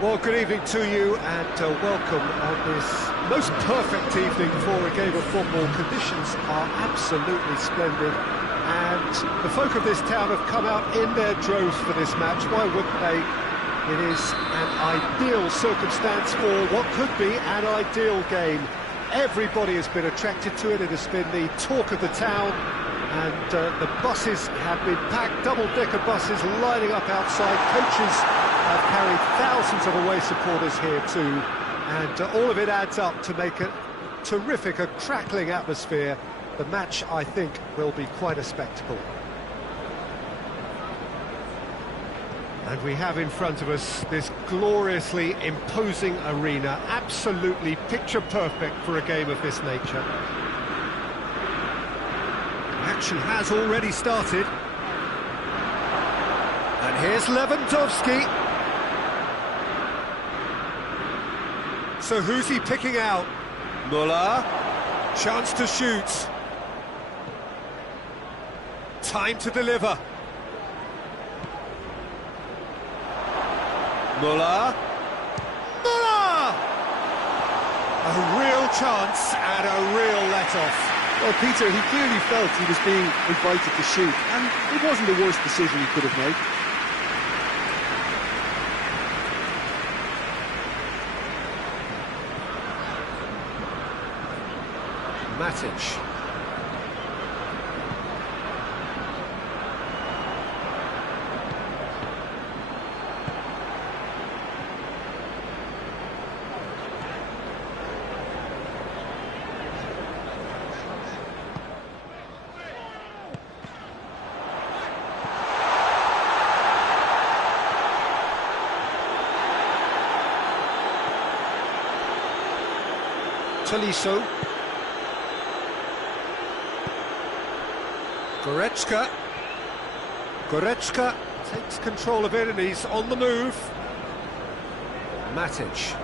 Well, good evening to you and welcome on this most perfect evening for a game of football. Conditions are absolutely splendid and the folk of this town have come out in their droves for this match. Why wouldn't they? It is an ideal circumstance for what could be an ideal game. Everybody has been attracted to it. It has been the talk of the town, and the buses have been packed, double-decker buses lining up outside. Coaches have carried thousands of away supporters here too, and all of it adds up to make a terrific, a crackling atmosphere. The match, I think, will be quite a spectacle. And we have in front of us this gloriously imposing arena, absolutely picture-perfect for a game of this nature. Action has already started. And here's Lewandowski. So who's he picking out? Müller. Chance to shoot. Time to deliver. Müller. Müller! A real chance and a real let-off. Well, Peter, he clearly felt he was being invited to shoot, and it wasn't the worst decision he could have made. Matic. Tolisso. Goretzka takes control of it and he's on the move. Matic.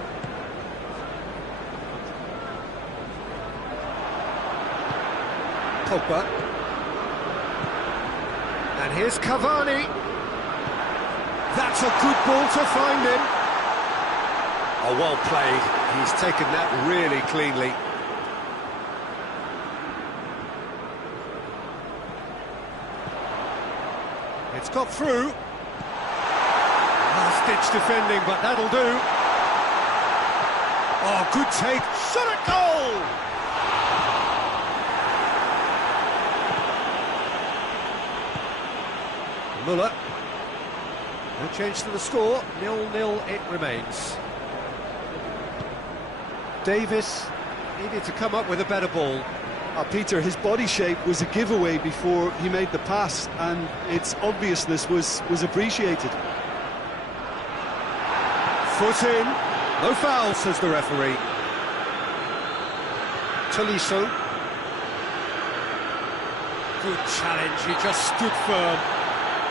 Pogba. And here's Cavani. That's a good ball to find him. Oh, well played. He's taken that really cleanly. It's got through. Last-ditch defending, but that'll do. Oh, good take. Shot at goal! Müller. No change to the score. 0-0 it remains. Davis needed to come up with a better ball. Peter, his body shape was a giveaway before he made the pass, and its obviousness was appreciated. Foot in. No foul, says the referee. Tolisso. Good challenge, he just stood firm.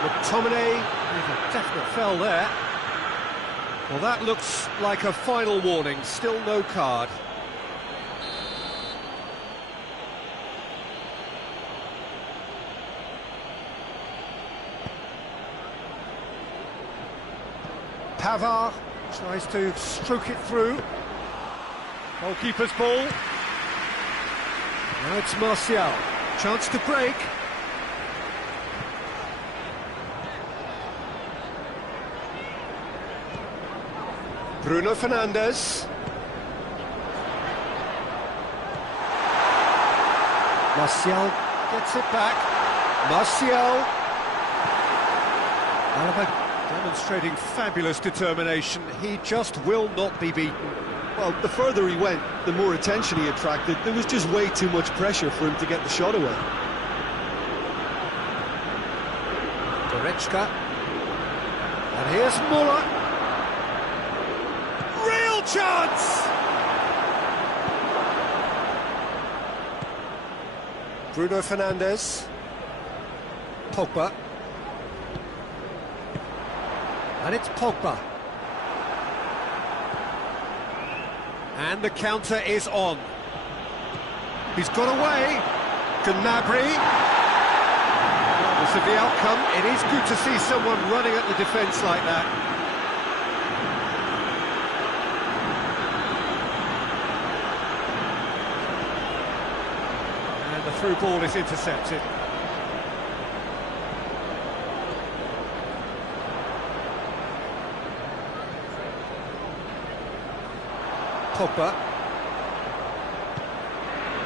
McTominay with a definite foul there. Well, that looks like a final warning, still no card. Pavard tries to stroke it through. Goalkeeper's ball. Now it's Martial. Chance to break. Bruno Fernandes. Martial gets it back. Martial. Alaba demonstrating fabulous determination. He just will not be beaten. Well, the further he went, the more attention he attracted. There was just way too much pressure for him to get the shot away. Goretzka. And here's Müller. Real chance! Bruno Fernandes. Pogba. And it's Pogba. And the counter is on. He's got away. Gnabry. Regardless of the outcome, it is good to see someone running at the defence like that. through ball is intercepted. Pogba.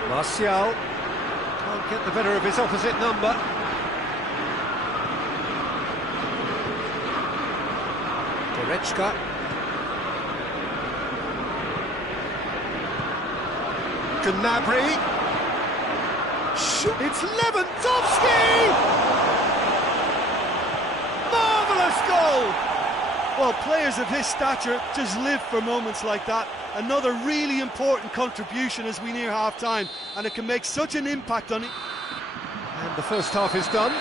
Martial. Can't get the better of his opposite number. Goretzka. Gnabry. It's Lewandowski! Marvellous goal! Well, players of his stature just live for moments like that. Another really important contribution as we near half-time, and it can make such an impact on it. And the first half is done.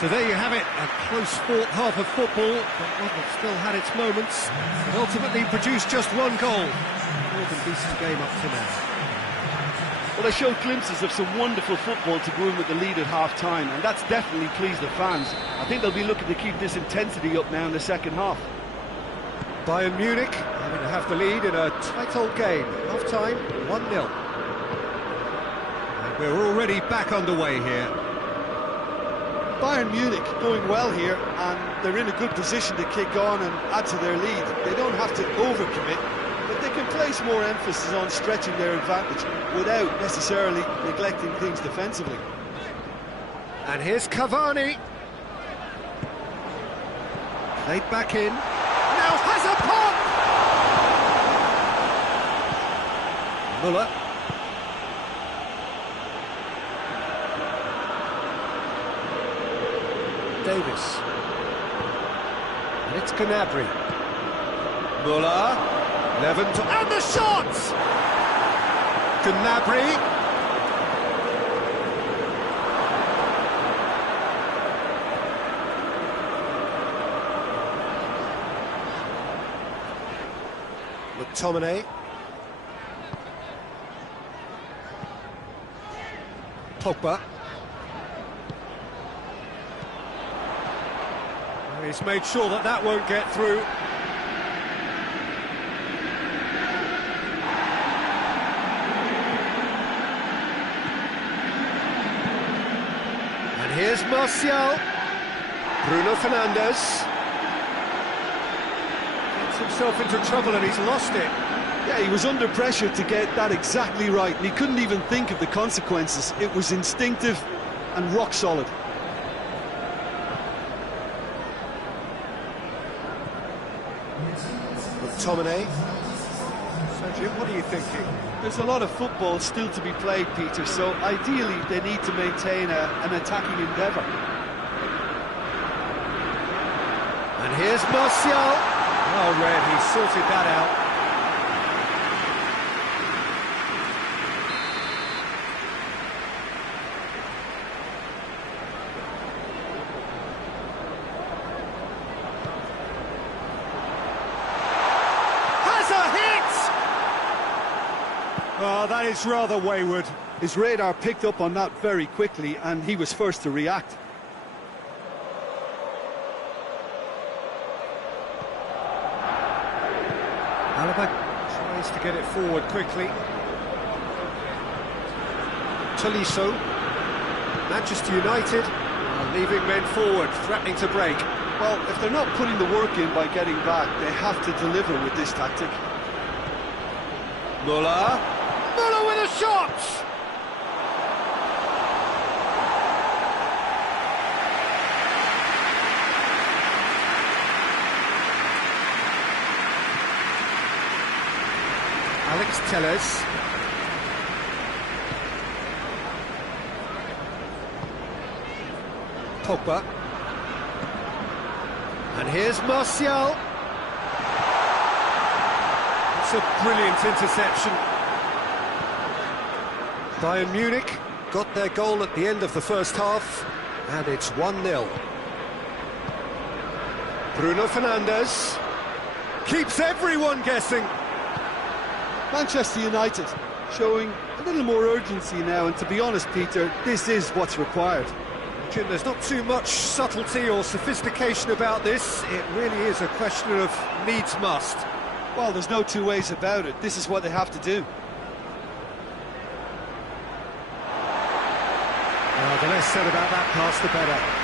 So there you have it, a close-fought half of football, but one that still had its moments, and ultimately produced just one goal. More than decent game up to now. Well, they showed glimpses of some wonderful football to go in with the lead at half-time, and that's definitely pleased the fans. I think they'll be looking to keep this intensity up now in the second half. Bayern Munich having to have the lead in a tight old game. Half-time, 1-0. And we're already back underway here. Bayern Munich going well here, and they're in a good position to kick on and add to their lead. They don't have to overcommit, but they can place more emphasis on stretching their advantage without necessarily neglecting things defensively. And here's Cavani. Played back in. Now has a pop! Müller. Davis. And it's Gnabry. Müller. Lewandowski. And the shot! Gnabry. McTominay. Pogba. He's made sure that that won't get through. And here's Martial. Bruno Fernandes. Gets himself into trouble and he's lost it. Yeah, he was under pressure to get that exactly right, and he couldn't even think of the consequences. It was instinctive and rock solid. McTominay. So, Jim, what are you thinking? There's a lot of football still to be played, Peter, so ideally they need to maintain an attacking endeavour. And here's Martial. Oh, Red, he sorted that out. Oh, that is rather wayward. His radar picked up on that very quickly, and he was first to react. Alaba tries to get it forward quickly. Tolisso. Manchester United are leaving men forward, threatening to break. Well, if they're not putting the work in by getting back, they have to deliver with this tactic. Müller. Müller with a shot! Alex Telles. Pogba. And here's Martial. It's a brilliant interception. Bayern Munich got their goal at the end of the first half, and it's 1-0. Bruno Fernandes keeps everyone guessing. Manchester United showing a little more urgency now, and to be honest, Peter, this is what's required. Jim, there's not too much subtlety or sophistication about this. It really is a question of needs must. Well, there's no two ways about it. This is what they have to do. The less said about that pass, the better.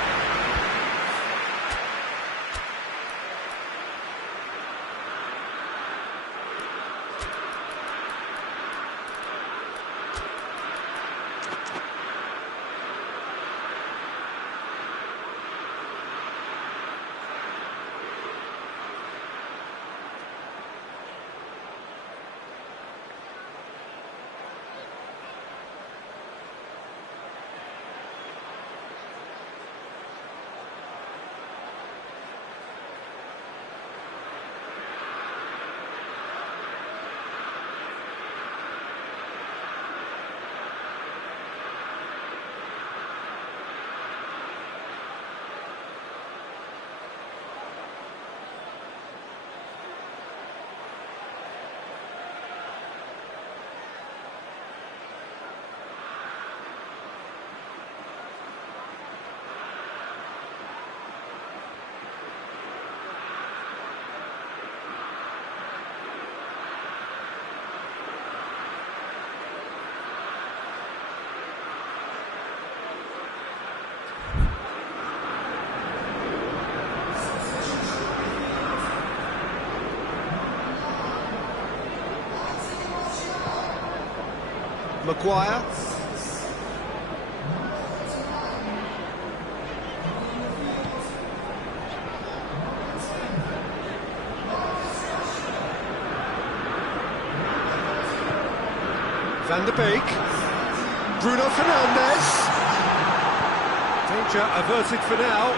Maguire. Van de Beek. Bruno Fernandes. Danger averted for now.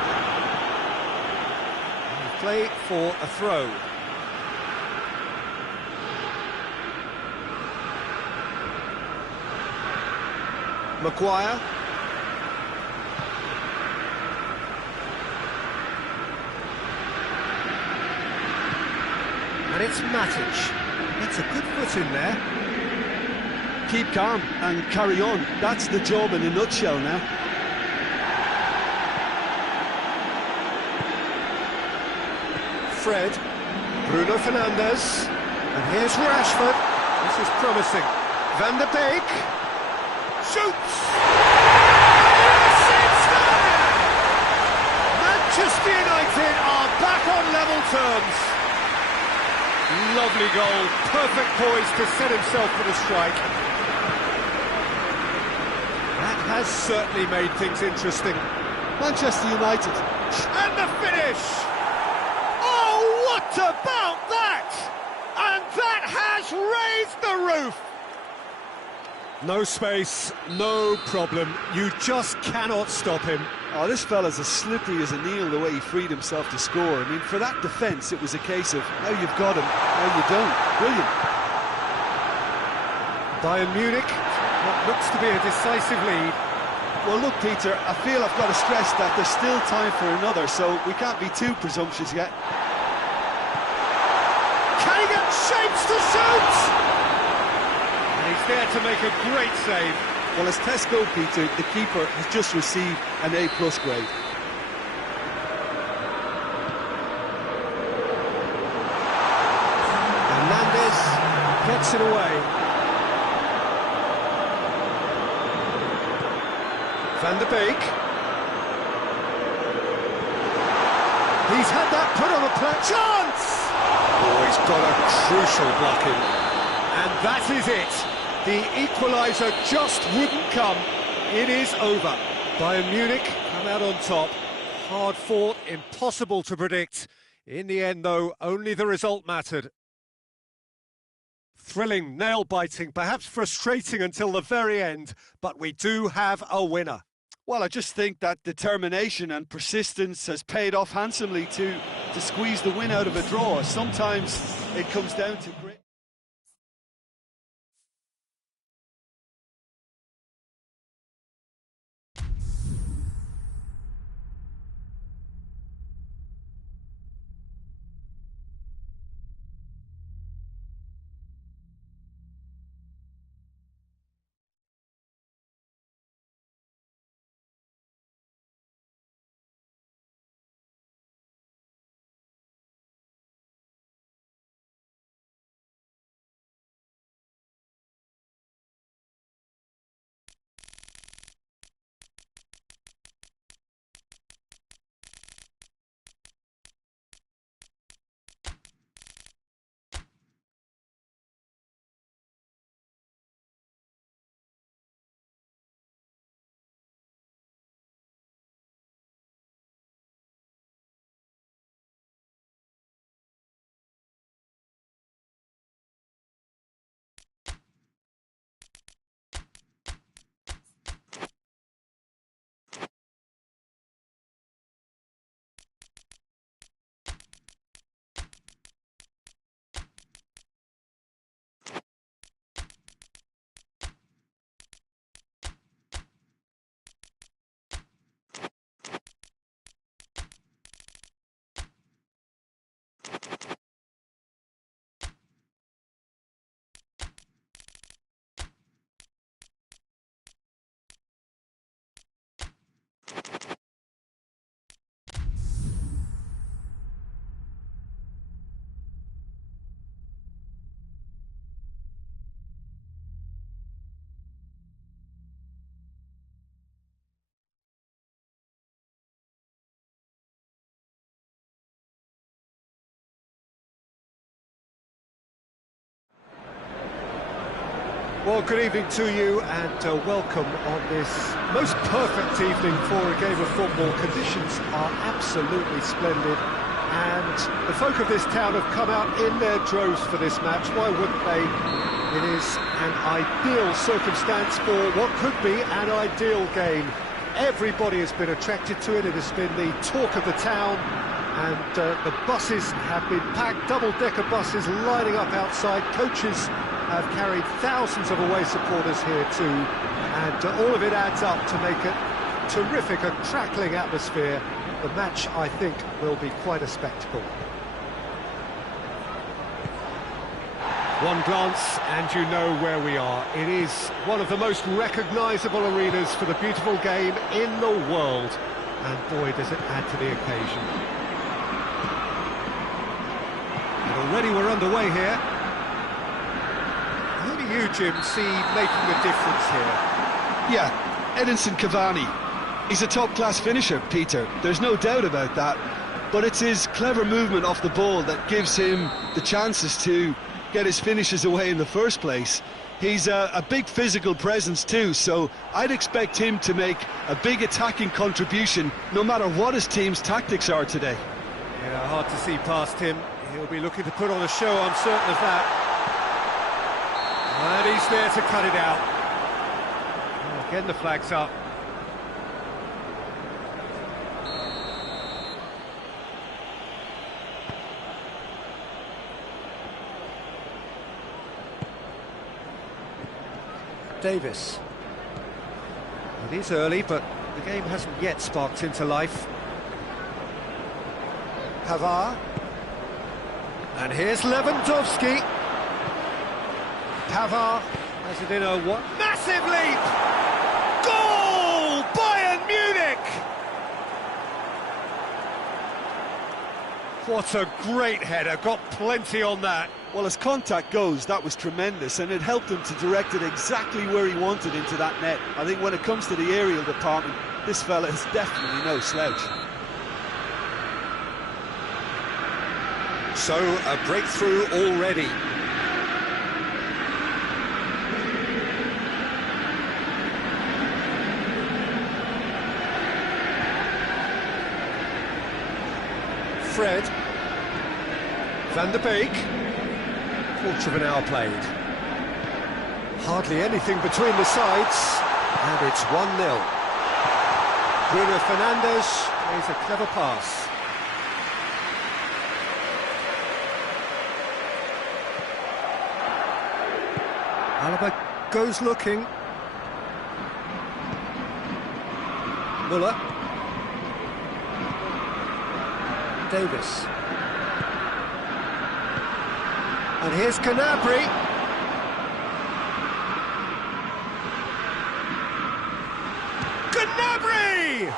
And play for a throw. Maguire. And it's Matic. That's a good foot in there. Keep calm and carry on. That's the job in a nutshell now. Fred. Bruno Fernandes. And here's Rashford. This is promising. Van de Beek. Shoots! Manchester United are back on level terms. Lovely goal, perfect poise to set himself for the strike. That has certainly made things interesting. Manchester United. And the finish! Oh, what about that? And that has raised the roof! No space, no problem. You just cannot stop him. Oh, this fella's as slippery as a needle the way he freed himself to score. I mean, for that defence, it was a case of, now you've got him, now you don't. Brilliant. Bayern Munich, what looks to be a decisive lead. Well, look, Peter, I feel I've got to stress that there's still time for another, so we can't be too presumptuous yet. Can he get shapes to shoot? He's there to make a great save. Well, as tests go, Peter, the keeper has just received an A+ grade. Hernandez gets it away. Van de Beek. He's had that put on a play. Chance! Oh, he's got a crucial block in. And that is it. The equaliser just wouldn't come. It is over. Bayern Munich come out on top. Hard fought, impossible to predict. In the end, though, only the result mattered. Thrilling, nail-biting, perhaps frustrating until the very end, but we do have a winner. Well, I just think that determination and persistence has paid off handsomely to squeeze the win out of a draw. Sometimes it comes down to grit. Well, good evening to you and welcome on this most perfect evening for a game of football. Conditions are absolutely splendid and the folk of this town have come out in their droves for this match. Why wouldn't they? It is an ideal circumstance for what could be an ideal game. Everybody has been attracted to it. It has been the talk of the town, and the buses have been packed, double-decker buses lining up outside. Coaches have carried thousands of away supporters here too, and all of it adds up to make it terrific, a crackling atmosphere. The match, I think, will be quite a spectacle. One glance and you know where we are. It is one of the most recognisable arenas for the beautiful game in the world, and boy does it add to the occasion. And already we're underway here. Who do you, Jim, see making the difference here? Yeah, Edinson Cavani. He's a top-class finisher, Peter. There's no doubt about that. But it's his clever movement off the ball that gives him the chances to get his finishes away in the first place. He's a big physical presence too, so I'd expect him to make a big attacking contribution no matter what his team's tactics are today. Yeah, hard to see past him. He'll be looking to put on a show, I'm certain of that. And he's there to cut it out. Oh, again the flag's up. Davis. It is early, but the game hasn't yet sparked into life. Pavard. And here's Lewandowski. Pavard has it in a what? Massive leap! Goal! Bayern Munich! What a great header, got plenty on that. Well, as contact goes, that was tremendous, and it helped him to direct it exactly where he wanted into that net. I think when it comes to the aerial department, this fella is definitely no slouch. So, a breakthrough already. Fred. Van der Beek. Quarter of an hour played. Hardly anything between the sides, and it's 1-0. Bruno Fernandes plays a clever pass. Alaba goes looking. Muller. Davis. And here's Gnabry. Gnabry!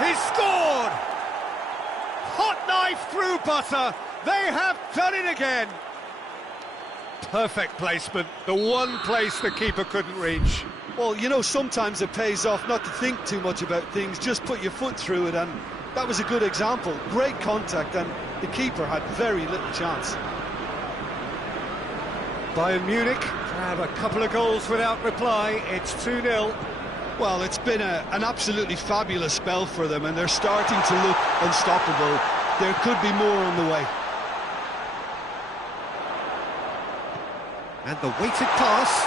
He's scored! Hot knife through butter. They have done it again. Perfect placement. The one place the keeper couldn't reach. Well, you know, sometimes it pays off not to think too much about things, just put your foot through it, and that was a good example. Great contact, and the keeper had very little chance. Bayern Munich grab a couple of goals without reply. It's 2-0. Well, it's been an absolutely fabulous spell for them, and they're starting to look unstoppable. There could be more on the way. And the weighted pass.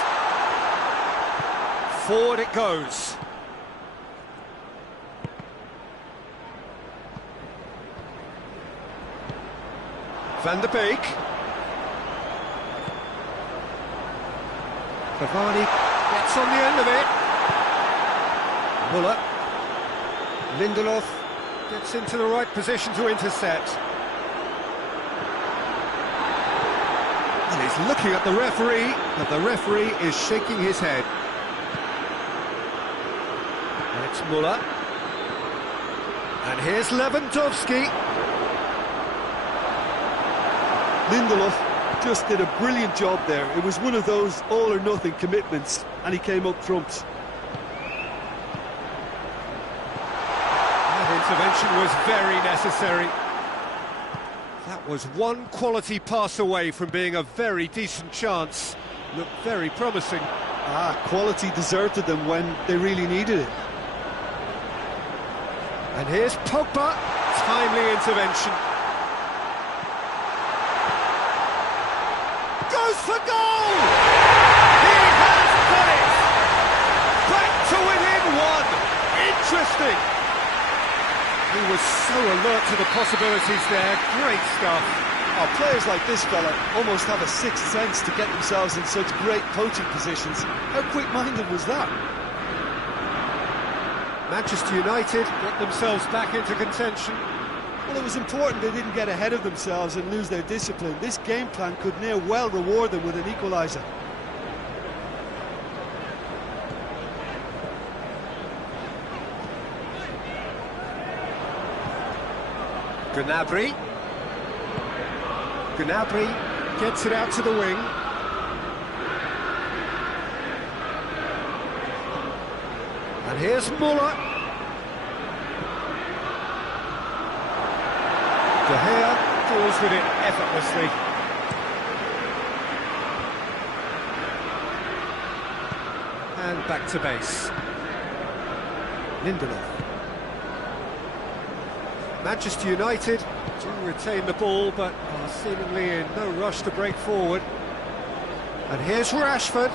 Forward it goes. Van der Beek. Cavani gets on the end of it. Muller. Lindelof gets into the right position to intercept. And he's looking at the referee, but the referee is shaking his head. And it's Muller. And here's Lewandowski. Lindelof just did a brilliant job there. It was one of those all-or-nothing commitments, and he came up trumps. That intervention was very necessary. That was one quality pass away from being a very decent chance. looked very promising. Quality deserted them when they really needed it. And here's Pogba, timely intervention. Goes for goal! He has done it! Back to within one! Interesting! He was so alert to the possibilities there, great stuff. Players like this fella almost have a sixth sense to get themselves in such great poaching positions. How quick-minded was that? Manchester United get themselves back into contention. Well, it was important they didn't get ahead of themselves and lose their discipline. This game plan could near well reward them with an equaliser. Gnabry. Gnabry gets it out to the wing. And here's Muller. De Gea deals with it effortlessly. And back to base. Lindelof. Manchester United do retain the ball, but are seemingly in no rush to break forward. And here's Rashford.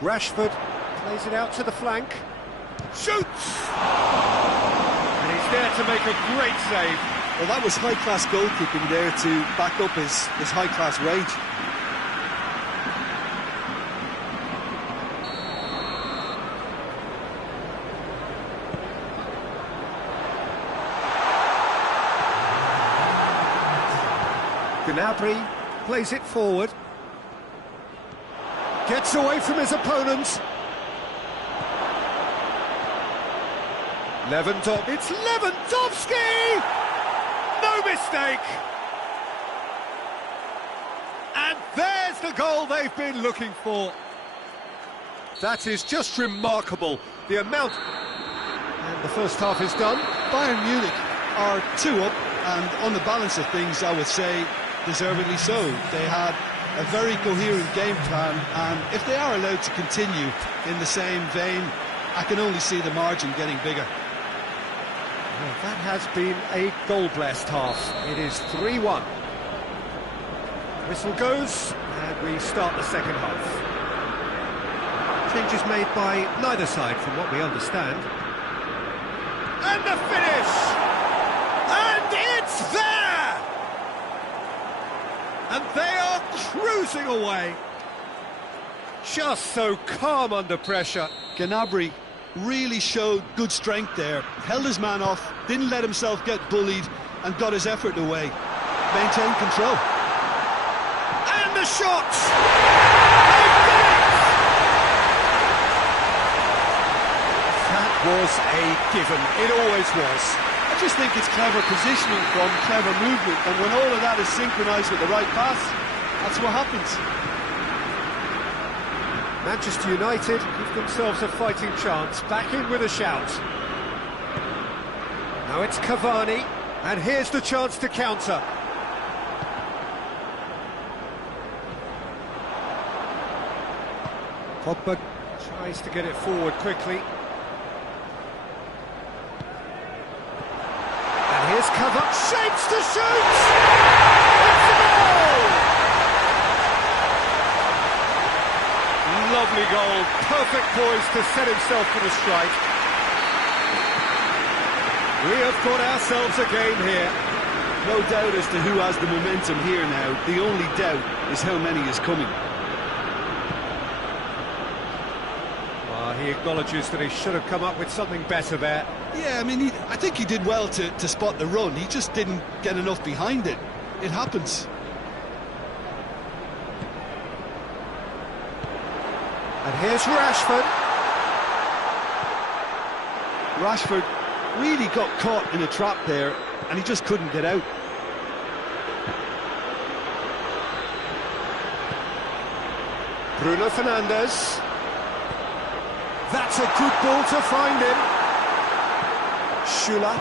Rashford plays it out to the flank. Shoots! And he's there to make a great save. Well, that was high-class goalkeeping there to back up his high-class rage. Gnabry plays it forward. Gets away from his opponent. It's Lewandowski! No mistake! And there's the goal they've been looking for. That is just remarkable, the amount... And the first half is done. Bayern Munich are 2 up, and on the balance of things, I would say, deservedly so. They had a very coherent game plan, and if they are allowed to continue in the same vein, I can only see the margin getting bigger. Well, that has been a goal-blessed half. It is 3-1. Whistle goes, and we start the second half. Changes made by neither side, from what we understand. And the finish! And it's there! And they are cruising away. Just so calm under pressure. Gnabry really showed good strength there, held his man off, didn't let himself get bullied, and got his effort away. Maintained control. And the shots! That was a given, it always was. I just think it's clever positioning from clever movement, and when all of that is synchronised with the right pass, that's what happens. Manchester United give themselves a fighting chance, back in with a shout. Now it's Cavani, and here's the chance to counter. Pogba tries to get it forward quickly. And here's Cavani, shapes to shoot! It's a goal! Lovely goal, perfect poise to set himself for the strike. We have got ourselves a game here. No doubt as to who has the momentum here now. The only doubt is how many is coming. He acknowledges that he should have come up with something better there. Yeah, I mean, I think he did well to spot the run. He just didn't get enough behind it. It happens. And here's Rashford. Rashford really got caught in a trap there, and he just couldn't get out. Bruno Fernandes. That's a good ball to find him. Schüller.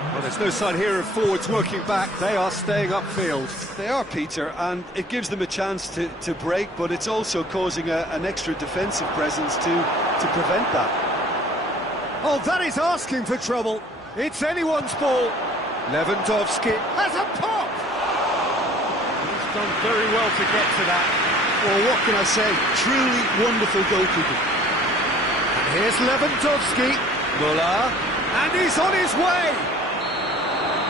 Well, there's no sign here of forwards working back. They are staying upfield. They are, Peter, and it gives them a chance to break, but it's also causing an extra defensive presence to prevent that. Oh, that is asking for trouble. It's anyone's ball. Lewandowski has a pop. He's done very well to get to that. Well, what can I say? Truly wonderful goalkeeping. And here's Lewandowski. Muller. And he's on his way.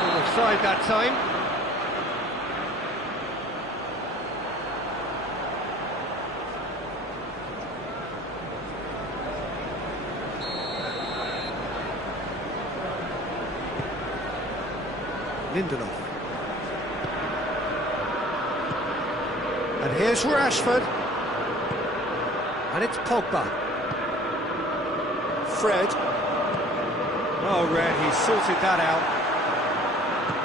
Offside that time. Lindelof. And here's Rashford. And it's Pogba. Fred. Oh, Red, he sorted that out.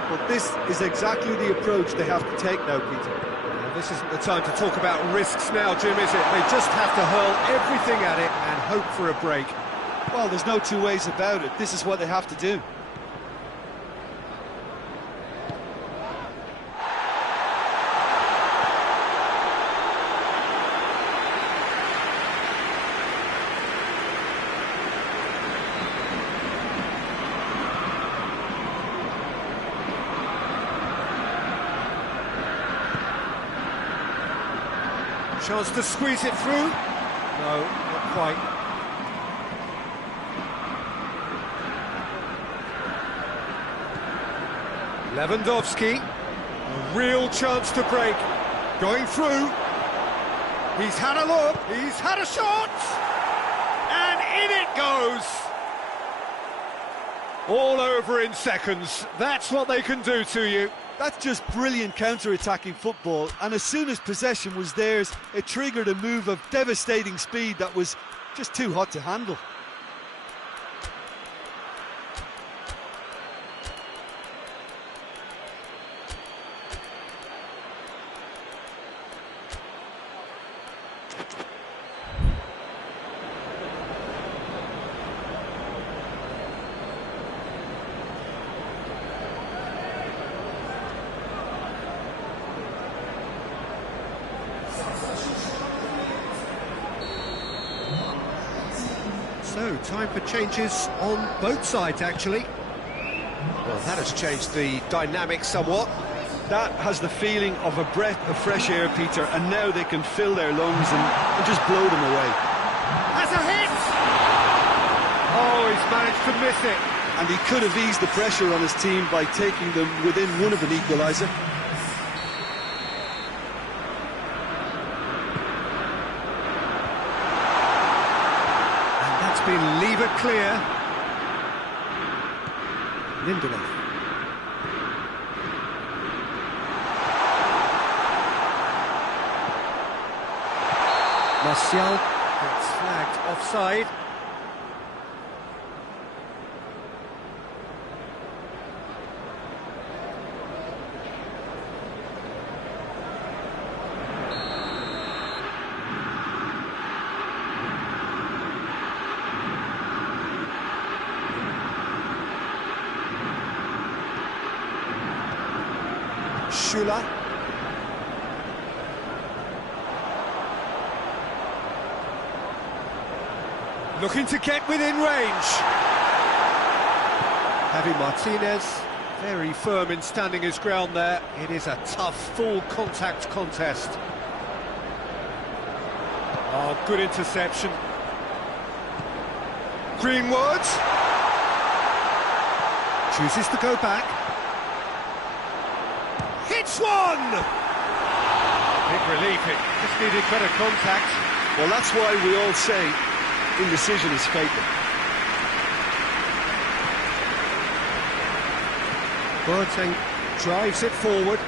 But this is exactly the approach they have to take now, Peter. Now, this isn't the time to talk about risks now, Jim, is it? They just have to hurl everything at it and hope for a break. Well, there's no two ways about it. This is what they have to do. Chance to squeeze it through. No, not quite. Lewandowski. A real chance to break. Going through. He's had a look. He's had a shot. And in it goes. All over in seconds. That's what they can do to you. That's just brilliant counter-attacking football, and as soon as possession was theirs, it triggered a move of devastating speed that was just too hot to handle. So, time for changes on both sides, actually. Well, that has changed the dynamic somewhat. That has the feeling of a breath of fresh air, Peter, and now they can fill their lungs and just blow them away. Has a hit! Oh, he's managed to miss it. And he could have eased the pressure on his team by taking them within one of an equaliser. Been levered clear. Lindelof. Martial gets flagged offside. Schüller. Looking to get within range. Javi Martinez, very firm in standing his ground there. It is a tough, full contact contest. Oh, good interception. Greenwood. Chooses to go back. Hits one! Big relief, it just needed better contact. Well, that's why we all say indecision is fatal. Boateng drives it forward.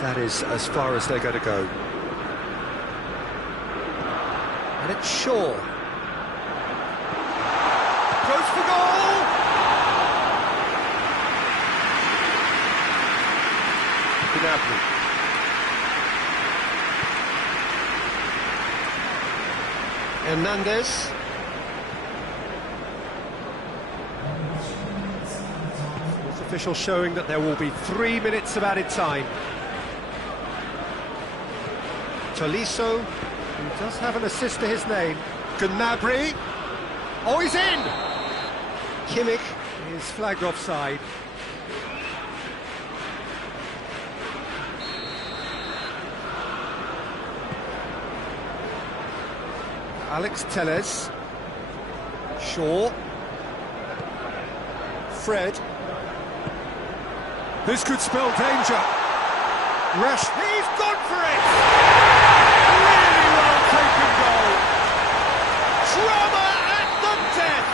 That is as far as they're going to go. And it's Shaw. Goes for goal! Gnabry. Hernandez. This official showing that there will be 3 minutes of added time. Tolisso, who does have an assist to his name. Gnabry. Oh, he's in! Kimmich is flagged offside. Alex Telles. Shaw. Fred. This could spell danger. Rash. He's gone for it! Really well taken goal. Drama at the death.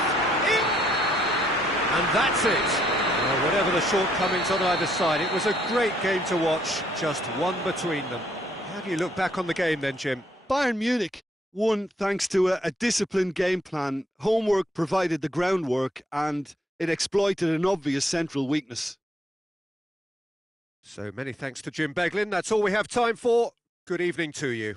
And that's it. Well, whatever the shortcomings on either side, it was a great game to watch. Just one between them. How do you look back on the game then, Jim? Bayern Munich won thanks to a disciplined game plan. Homework provided the groundwork and it exploited an obvious central weakness. So many thanks to Jim Beglin. That's all we have time for. Good evening to you.